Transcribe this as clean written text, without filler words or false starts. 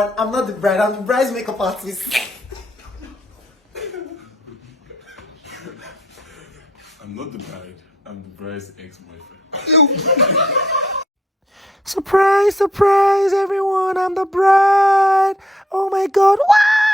everyone. I'm not the bride, I'm the bride's makeup artist. I'm not the bride. I'm the bride's ex-boyfriend. Surprise, surprise, everyone. I'm the bride. Oh my god. Wow!